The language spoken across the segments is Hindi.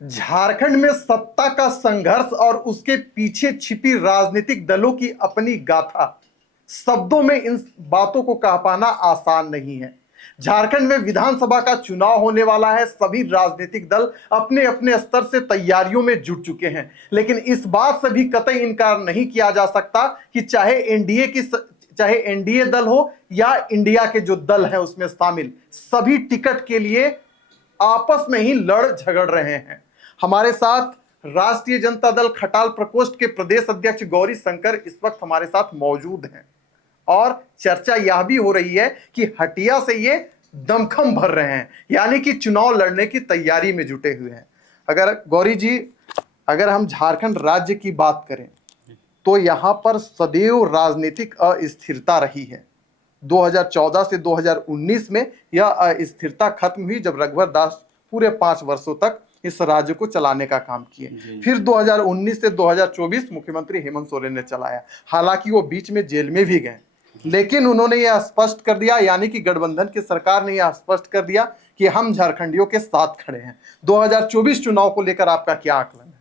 झारखंड में सत्ता का संघर्ष और उसके पीछे छिपी राजनीतिक दलों की अपनी गाथा, शब्दों में इन बातों को कह पाना आसान नहीं है। झारखंड में विधानसभा का चुनाव होने वाला है। सभी राजनीतिक दल अपने अपने स्तर से तैयारियों में जुट चुके हैं, लेकिन इस बात से भी कतई इनकार नहीं किया जा सकता कि चाहे एनडीए दल हो या इंडिया के जो दल हैं उसमें शामिल, सभी टिकट के लिए आपस में ही लड़ झगड़ रहे हैं। हमारे साथ राष्ट्रीय जनता दल खटाल प्रकोष्ठ के प्रदेश अध्यक्ष गौरी शंकर इस वक्त हमारे साथ मौजूद हैं और चर्चा यह भी हो रही है कि हटिया से ये दमखम भर रहे हैं, यानी कि चुनाव लड़ने की तैयारी में जुटे हुए हैं। अगर गौरी जी, अगर हम झारखंड राज्य की बात करें तो यहां पर सदैव राजनीतिक अस्थिरता रही है। 2014 से 2019 में यह अस्थिरता खत्म हुई जब रघुवर दास पूरे 5 वर्षों तक इस राज्य को चलाने का काम किए। फिर 2019 से 2024 मुख्यमंत्री हेमंत सोरेन ने चलाया। हालांकि वो बीच में जेल में भी गए, लेकिन उन्होंने यह स्पष्ट कर दिया, यानी कि गठबंधन की सरकार ने यह स्पष्ट कर दिया कि हम झारखंडियों के साथ खड़े हैं। 2024 चुनाव को लेकर आपका क्या आकलन है?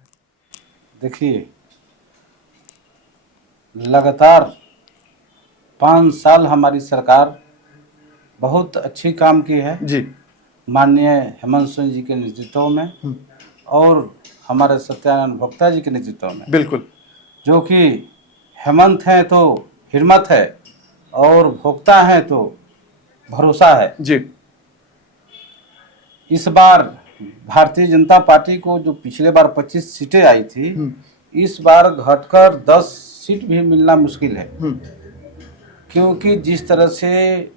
देखिए, लगातार 5 साल हमारी सरकार बहुत अच्छी काम की है जी। माननीय हेमंत सोरेन जी के नेतृत्व में और हमारे सत्यानंद भोक्ता जी के नेतृत्व में। बिल्कुल। जो कि हेमंत हैं तो हिम्मत है और भोक्ता हैं तो भरोसा है। जी। इस बार भारतीय जनता पार्टी को जो पिछले बार 25 सीटें आई थी, इस बार घटकर 10 सीट भी मिलना मुश्किल है, क्योंकि जिस तरह से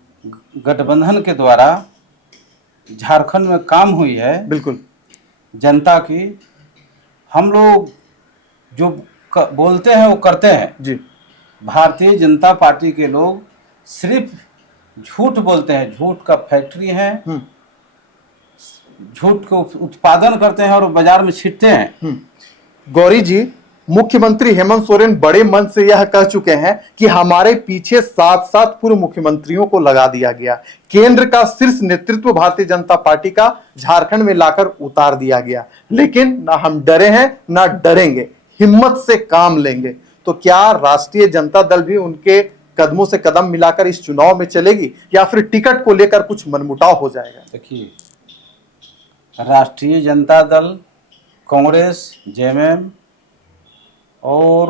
गठबंधन के द्वारा झारखंड में काम हुई है बिल्कुल जनता की, हम लोग जो बोलते हैं वो करते हैं जी। भारतीय जनता पार्टी के लोग सिर्फ झूठ बोलते हैं, झूठ का फैक्ट्री है, झूठ को उत्पादन करते हैं और बाजार में छिटते हैं। गौरी जी, मुख्यमंत्री हेमंत सोरेन बड़े मन से यह कह चुके हैं कि हमारे पीछे 7 पूर्व मुख्यमंत्रियों को लगा दिया गया, केंद्र का शीर्ष नेतृत्व भारतीय जनता पार्टी का झारखंड में लाकर उतार दिया गया, लेकिन ना हम डरे हैं ना डरेंगे, हिम्मत से काम लेंगे। तो क्या राष्ट्रीय जनता दल भी उनके कदमों से कदम मिलाकर इस चुनाव में चलेगी या फिर टिकट को लेकर कुछ मनमुटाव हो जाएगा? देखिए, राष्ट्रीय जनता दल, कांग्रेस, जेएमएम और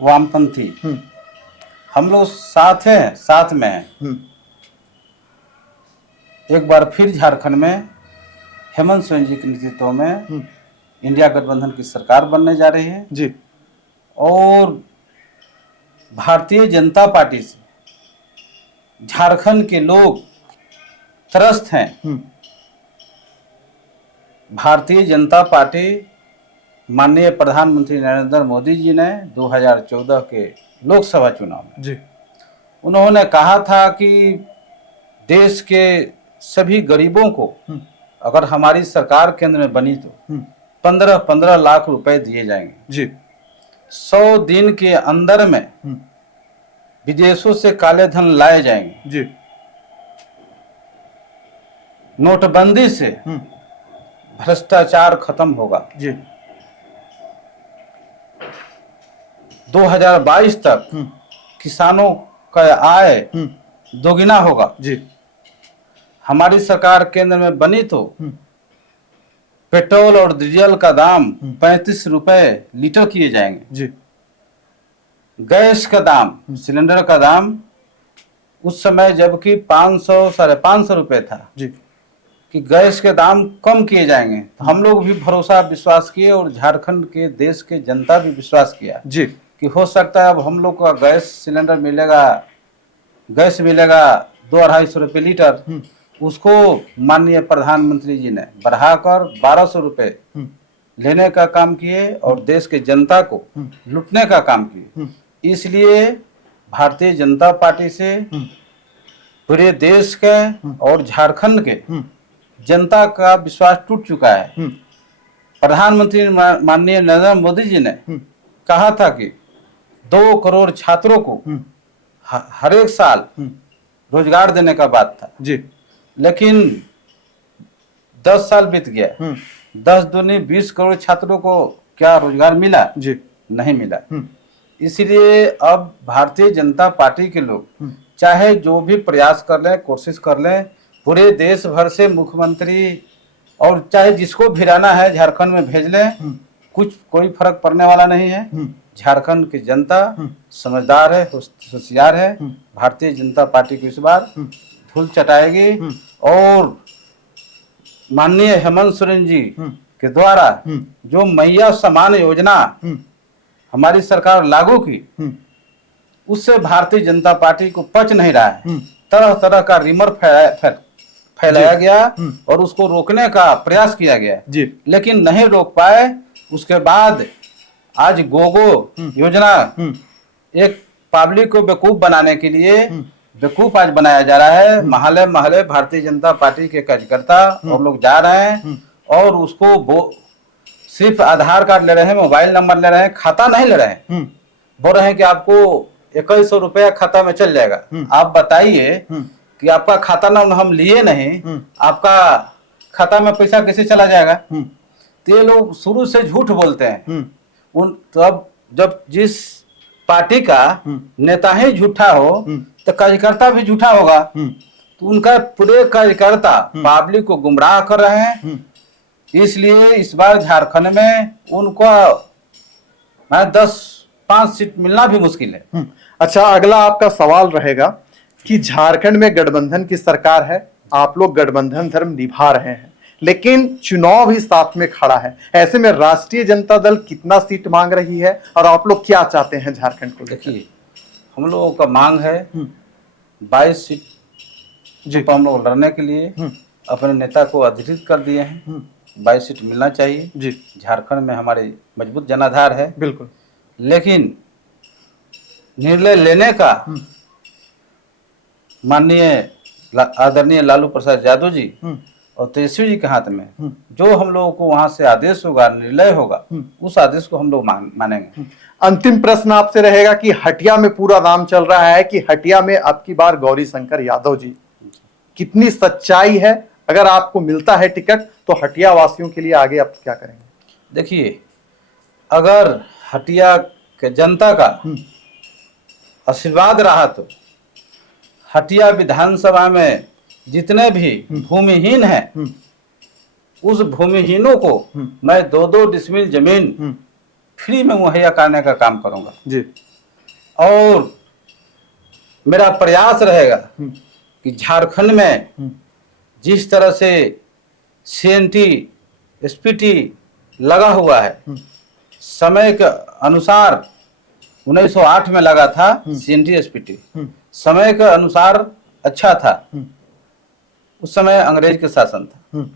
वामपंथी हम लोग साथ में हैं। एक बार फिर झारखंड में हेमंत सोरेन जी के नेतृत्व में इंडिया गठबंधन की सरकार बनने जा रही है जी। और भारतीय जनता पार्टी से झारखंड के लोग त्रस्त हैं। भारतीय जनता पार्टी माननीय प्रधानमंत्री नरेंद्र मोदी जी ने 2014 के लोकसभा चुनाव में जी उन्होंने कहा था कि देश के सभी गरीबों को अगर हमारी सरकार केंद्र में बनी तो 15-15 लाख रुपए दिए जाएंगे जी। 100 दिन के अंदर में विदेशों से काले धन लाए जाएंगे जी। नोटबंदी से भ्रष्टाचार खत्म होगा जी। 2022 तक किसानों का आय दोगुना होगा जी। हमारी सरकार केंद्र में बनी तो पेट्रोल और डीजल का दाम 35 रुपए लीटर किए जाएंगे जी। गैस का दाम, सिलेंडर का दाम उस समय जबकि 500-550 रुपए था जी, कि गैस के दाम कम किए जाएंगे। तो हम लोग भी भरोसा विश्वास किए और झारखंड के देश के जनता भी विश्वास किया जी कि हो सकता है अब हम लोग का गैस सिलेंडर मिलेगा, गैस मिलेगा 200-250 रुपये लीटर। उसको माननीय प्रधानमंत्री जी ने बढ़ाकर 1200 रुपये लेने का काम किए और देश के जनता को लूटने का काम किए। इसलिए भारतीय जनता पार्टी से पूरे देश के और झारखंड के जनता का विश्वास टूट चुका है। प्रधानमंत्री माननीय नरेंद्र मोदी जी ने कहा था कि 2 करोड़ छात्रों को हर एक साल रोजगार देने का बात था जी। लेकिन 10 साल बीत गया, 10 दूनी 20 करोड़ छात्रों को क्या रोजगार मिला? जी। नहीं मिला। इसलिए अब भारतीय जनता पार्टी के लोग चाहे जो भी प्रयास कर लें, कोशिश कर लें, पूरे देश भर से मुख्यमंत्री और चाहे जिसको भिड़ाना है झारखंड में भेज लें, कुछ कोई फर्क पड़ने वाला नहीं है। झारखंड की जनता समझदार है, होशियार है। भारतीय जनता पार्टी को इस बार धूल चटाएगी और माननीय हेमंत सोरेन जी के द्वारा जो मैया समान योजना हमारी सरकार लागू की, उससे भारतीय जनता पार्टी को पच नहीं रहा है। तरह तरह का रिमर फैलाया गया और उसको रोकने का प्रयास किया गया जी। लेकिन नहीं रोक पाए। उसके बाद आज गोगो योजना एक पब्लिक को बेवकूफ बनाने के लिए बेवकूफ आज बनाया जा रहा है। महल्ले महल्ले भारतीय जनता पार्टी के कार्यकर्ता और लोग जा रहे हैं और उसको सिर्फ आधार कार्ड ले रहे हैं, मोबाइल नंबर ले रहे हैं, खाता नहीं ले रहे हैं। बोल रहे हैं कि आपको 2100 रुपया खाता में चल जाएगा। आप बताइए कि आपका खाता ना हम लिए नहीं, आपका खाता में पैसा कैसे चला जाएगा? तो ये लोग शुरू से झूठ बोलते हैं। तब जब जिस पार्टी का नेता ही झूठा हो तो कार्यकर्ता भी झूठा होगा। तो उनका पूरे कार्यकर्ता पब्लिक को गुमराह कर रहे हैं। इसलिए इस बार झारखंड में उनको 5 सीट मिलना भी मुश्किल है। अच्छा, अगला आपका सवाल रहेगा कि झारखंड में गठबंधन की सरकार है, आप लोग गठबंधन धर्म निभा रहे हैं, लेकिन चुनाव भी साथ में खड़ा है। ऐसे में राष्ट्रीय जनता दल कितना सीट मांग रही है और आप लोग क्या चाहते हैं झारखंड को? देखिए, हम लोगों का मांग है 22 सीट जो हम लोग लड़ने के लिए अपने नेता को अधिकृत कर दिए हैं। 22 सीट मिलना चाहिए जी। झारखंड में हमारे मजबूत जनाधार है। बिल्कुल। लेकिन निर्णय लेने का माननीय आदरणीय लालू प्रसाद यादव जी और तेजस्वी जी के हाथ में। जो हम लोगों को वहां से आदेश होगा, निर्णय होगा, उस आदेश को हम लोग मानेंगे। अंतिम प्रश्न आपसे रहेगा कि हटिया में पूरा नाम चल रहा है कि हटिया में अब की बार गौरी शंकर यादव जी, कितनी सच्चाई है? अगर आपको मिलता है टिकट तो हटिया वासियों के लिए आगे आप क्या करेंगे? देखिए, अगर हटिया के जनता का आशीर्वाद रहा तो हटिया विधानसभा में जितने भी भूमिहीन हैं, उस भूमिहीनों को मैं 2-2 डिसमिल जमीन फ्री में मुहैया कराने का काम करूंगा जी। और मेरा प्रयास रहेगा कि झारखंड में जिस तरह से सीएनटी एसपीटी लगा हुआ है, समय के अनुसार 1908 में लगा था सीएनटी एसपीटी, समय के अनुसार अच्छा था, उस समय अंग्रेज के शासन था।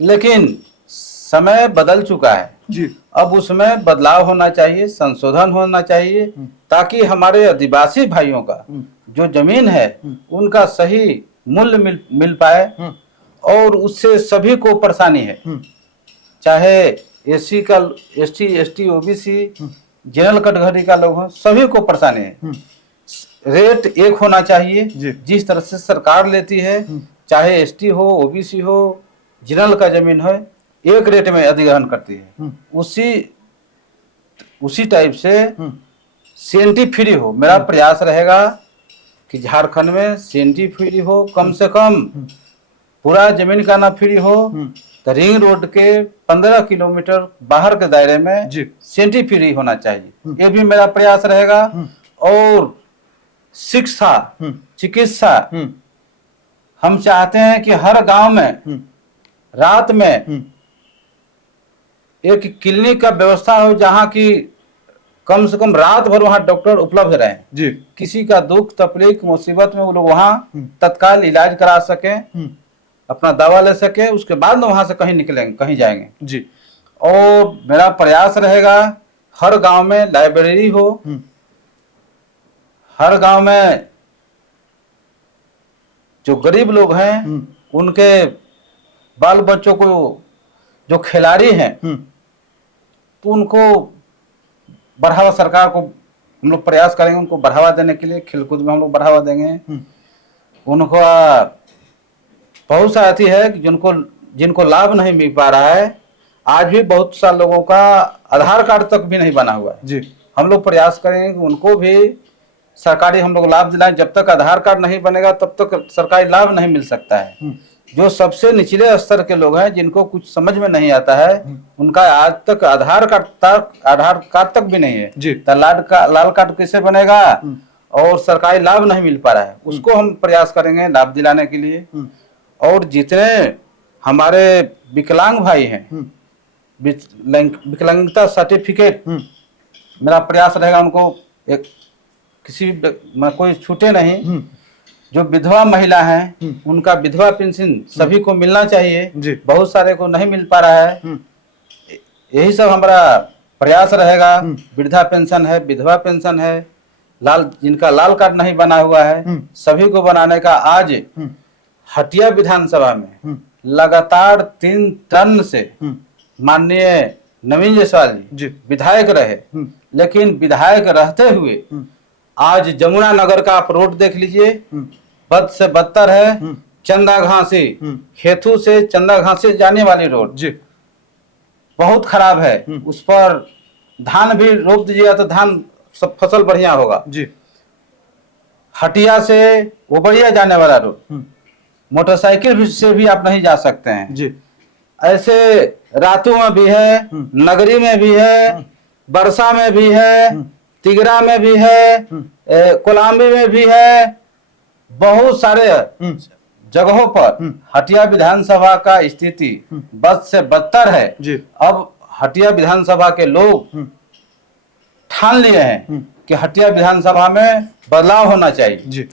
लेकिन समय बदल चुका है जी। अब उसमें बदलाव होना चाहिए, संशोधन होना चाहिए, ताकि हमारे आदिवासी भाइयों का जो जमीन है उनका सही मूल्य मिल पाए। और उससे सभी को परेशानी है, चाहे एससी का, ST, ST, OBC, general category का लोग हो, सभी को परेशानी है। रेट एक होना चाहिए जिस तरह से सरकार लेती है, चाहे एसटी हो, ओबीसी हो, जनरल का जमीन हो, एक रेट में अधिग्रहण करती है। उसी टाइप से सीएनटी फ्री हो। मेरा प्रयास रहेगा कि झारखंड में सीएनटी फ्री हो, कम से कम पूरा जमीन का ना फ्री हो तो रिंग रोड के 15 किलोमीटर बाहर के दायरे में सीएनटी फ्री होना चाहिए। ये भी मेरा प्रयास रहेगा। और शिक्षा, चिकित्सा, हम चाहते हैं कि हर गांव में रात में एक क्लिनिक का व्यवस्था हो, जहां की कम से कम रात भर वहां डॉक्टर उपलब्ध रहे जी। किसी का दुख तकलीफ मुसीबत में वो लोग वहां तत्काल इलाज करा सके, अपना दवा ले सके, उसके बाद में वहां से कहीं निकलेंगे, कहीं जाएंगे जी। और मेरा प्रयास रहेगा हर गांव में लाइब्रेरी हो, हर गांव में जो गरीब लोग हैं उनके बाल बच्चों को, जो खिलाड़ी हैं, तो उनको बढ़ावा, सरकार को हम लोग प्रयास करेंगे उनको बढ़ावा देने के लिए। खेलकूद में हम लोग बढ़ावा देंगे। उनको बहुत साथी है कि जिनको लाभ नहीं मिल पा रहा है, आज भी बहुत सारे लोगों का आधार कार्ड तक भी नहीं बना हुआ है। जी। हम लोग प्रयास करेंगे कि उनको भी सरकारी हम लोग लाभ दिलाएं। जब तक आधार कार्ड नहीं बनेगा तब तक सरकारी लाभ नहीं मिल सकता है। जो सबसे निचले स्तर के लोग हैं, जिनको कुछ समझ में नहीं आता है, उनका आज तक आधार कार्ड तक भी नहीं है जी। तो लाल कार्ड कैसे बनेगा और सरकारी लाभ नहीं मिल पा रहा है। उसको हम प्रयास करेंगे लाभ दिलाने के लिए। और जितने हमारे विकलांग भाई हैं, विकलांगता सर्टिफिकेट मेरा प्रयास रहेगा उनको एक कोई छूटे नहीं। जो विधवा महिला हैं उनका विधवा पेंशन सभी को मिलना चाहिए, बहुत सारे को नहीं मिल पा रहा है। यही सब हमारा प्रयास रहेगा। वृद्धा पेंशन है, विधवा पेंशन है, जिनका लाल कार्ड नहीं बना हुआ है सभी को बनाने का। आज हटिया विधानसभा में लगातार 3 टर्न से माननीय नवीन जायसवाल जी विधायक रहे, लेकिन विधायक रहते हुए आज जमुना नगर का आप रोड देख लीजिए, बद से बदतर है। चंदा घासी, खेतू से चंदा घासी जाने वाली रोड जी बहुत खराब है। उस पर धान भी रोप दीजिएगा तो धान सब फसल बढ़िया होगा जी। हटिया से ओबरिया जाने वाला रोड मोटरसाइकिल से भी आप नहीं जा सकते हैं जी। ऐसे रातों में भी है, नगरी में भी है, बरसा में भी है, तिगरा में भी है, कोलाम्बी में भी है। बहुत सारे जगहों पर हटिया विधानसभा का स्थिति बद से बदतर है जी। अब हटिया विधानसभा के लोग ठान लिए हैं कि हटिया विधानसभा में बदलाव होना चाहिए। जी।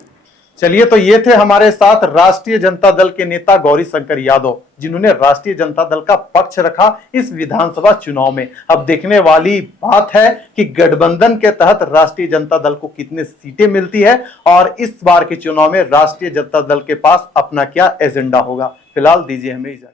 चलिए, तो ये थे हमारे साथ राष्ट्रीय जनता दल के नेता गौरी शंकर यादव, जिन्होंने राष्ट्रीय जनता दल का पक्ष रखा इस विधानसभा चुनाव में। अब देखने वाली बात है कि गठबंधन के तहत राष्ट्रीय जनता दल को कितनी सीटें मिलती है और इस बार के चुनाव में राष्ट्रीय जनता दल के पास अपना क्या एजेंडा होगा। फिलहाल दीजिए हमें इजाजत।